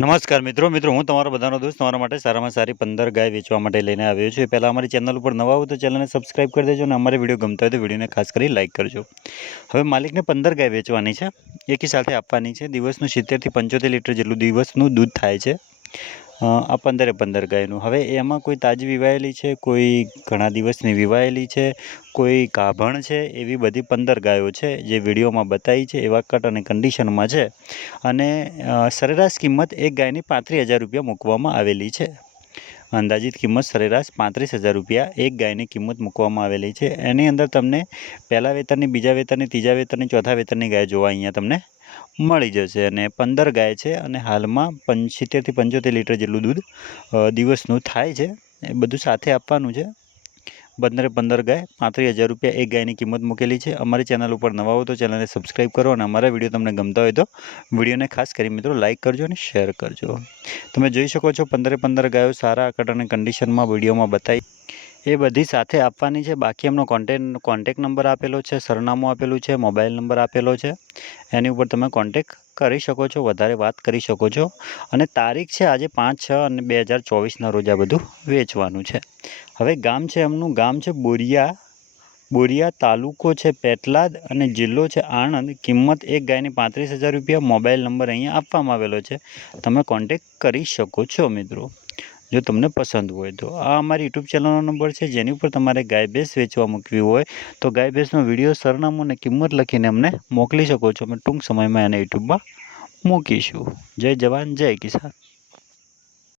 નમસ્કાર મિત્રો મિત્રો, હું તમારો બધાનો દોસ્ત તમારા માટે સારામાં સારી પંદર ગાય વેચવા માટે લઈને આવ્યો છું. એ પહેલાં અમારી ચેનલ ઉપર નવા હોય તો ચેનલને સબસ્ક્રાઈબ કરી દેજો અને અમારી વીડિયો ગમતા હોય તો વિડીયોને ખાસ કરી લાઇક કરજો. હવે માલિકને પંદર ગાય વેચવાની છે. એકી સાથે આપવાની છે. દિવસનું સિત્તેરથી પંચોતેર લીટર જેટલું દિવસનું દૂધ થાય છે. આ પંદરે પંદર ગાયનું. હવે એમાં કોઈ તાજી વિવાયેલી છે? કોઈ ઘણા દિવસની વિવાયેલી છે? કોઈ ગાભણ છે? એવી બધી પંદર ગાયો છે જે વિડીયોમાં બતાવી છે, એવા કટ અને કન્ડિશનમાં છે. અને સરેરાશ કિંમત એક ગાયની પાંત્રીસ હજાર રૂપિયા મૂકવામાં આવેલી છે. અંદાજિત કિંમત સરેરાશ પાંત્રીસ હજાર રૂપિયા એક ગાયની કિંમત મૂકવામાં આવેલી છે. એની અંદર તમને પહેલા વેતરની બીજા વેતરની ત્રીજા વેતરની ચોથા વેતરની ગાય જોવા અહીંયા તમને મળી જશે અને પંદર ગાય છે અને હાલમાં પંચોતેરથી પંચોતેર લીટર જેટલું દૂધ દિવસનું થાય છે. એ બધું સાથે આપવાનું છે. પંદરે પંદર ગાય, પાંત્રીસ હજાર રૂપિયા એક ગાયની કિંમત મૂકેલી છે. અમારી ચેનલ ઉપર નવા હો તો ચેનલને સબસ્ક્રાઈબ કરો અને અમારા વીડિયો તમને ગમતા હોય તો વિડીયોને ખાસ કરી મિત્રો લાઇક કરજો અને શેર કરજો. તમે જોઈ શકો છો પંદરે પંદર ગાયો સારા આકડ અને કન્ડિશનમાં વિડીયોમાં બતાવી એ બધી સાથે આપવાની છે. બાકી એમનો કોન્ટેક કોન્ટેક નંબર આપેલો છે, સરનામું આપેલું છે મોબાઈલ નંબર આપેલો છે. એની ઉપર તમે કોન્ટેક કરી શકો છો, વધારે વાત કરી શકો છો. અને તારીખ છે આજે પાંચ, છ અને બે હજાર ચોવીસના રોજ આ બધું વેચવાનું છે. હવે ગામ છે એમનું, ગામ છે બોરિયા. બોરિયા તાલુકો છે પેટલાદ અને જિલ્લો છે આણંદ. કિંમત એક ગાયની પાંત્રીસ હજાર રૂપિયા. મોબાઈલ નંબર અહીંયા આપવામાં આવેલો છે. તમે કોન્ટેક કરી શકો છો મિત્રો. જો તમને પસંદ હોય તો. આ અમારી યુટ્યુબ ચેનલનો નંબર છે, જેની ઉપર તમારે ગાય ભેંસ વેચવા મૂકવી હોય, તો ગાય ભેંસનો વીડિયો સરનામું અને કિંમત લખીને અમને મોકલી શકો છો. અમે ટૂંક સમયમાં એને યુટ્યુબમાં મૂકીશું. જય જવાન, જય કિસાન.